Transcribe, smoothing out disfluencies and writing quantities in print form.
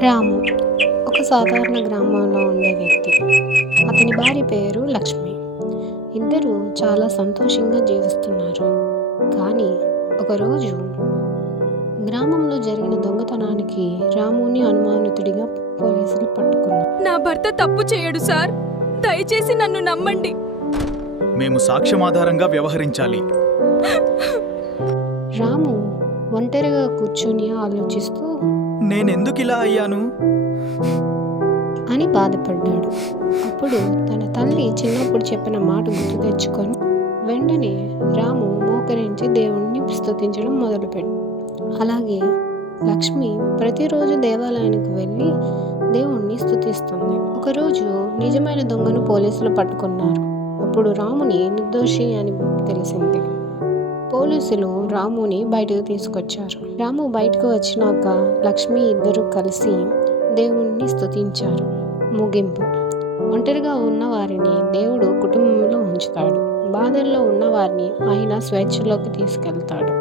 రాము ఒక సాధారణ గ్రామంలో ఉండే వ్యక్తి. అతని భార్య పేరు లక్ష్మి. ఇద్దరూ చాలా సంతోషంగా జీవిస్తున్నారు. కానీ ఒకరోజు గ్రామంలో జరిగిన దొంగతనానికి రాముని అనుమానితుడిగా పోలీసులు పట్టుకున్నారు. నా భర్త తప్పు చేయడు సార్, దయచేసి నన్ను నమ్మండి. మేము సాక్ష్యం ఆధారంగా వ్యవహరించాలి. రాము ఒంటరిగా కూర్చొని ఆలోచిస్తూ నేనెందుకు ఇలా అయ్యాను? అని బాధపడ్డాడు. అప్పుడు తన తల్లి చిన్నప్పుడు చెప్పిన మాట గుర్తు తెచ్చుకొని వెంటనే రాము మోకరించి దేవుణ్ణి స్తుతించడం మొదలుపెట్టాడు. అలాగే లక్ష్మి ప్రతిరోజు దేవాలయానికి వెళ్ళి దేవుణ్ణి స్తుతిస్తుంది. ఒకరోజు నిజమైన దొంగను పోలీసులు పట్టుకున్నారు. అప్పుడు రాముని నిర్దోషి అని తెలిసింది. పోలీసులు రాముని బయటకు తీసుకొచ్చారు. రాము బయటకు వచ్చినాక లక్ష్మి ఇద్దరు కలిసి దేవుణ్ణి స్తుతించారు. ముగింపు: ఒంటరిగా ఉన్న వారిని దేవుడు కుటుంబంలో ఉంచుతాడు. బాధల్లో ఉన్న వారిని ఆయన స్వేచ్ఛలోకి తీసుకెళ్తాడు.